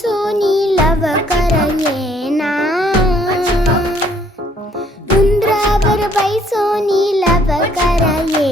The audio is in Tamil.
ಸೋನಿ ಲವ ಕರಯೇನಾ ರುಂದ್ರ ಬರ ಬೈ ಸೋನಿ ಲವ ಕರಯೇ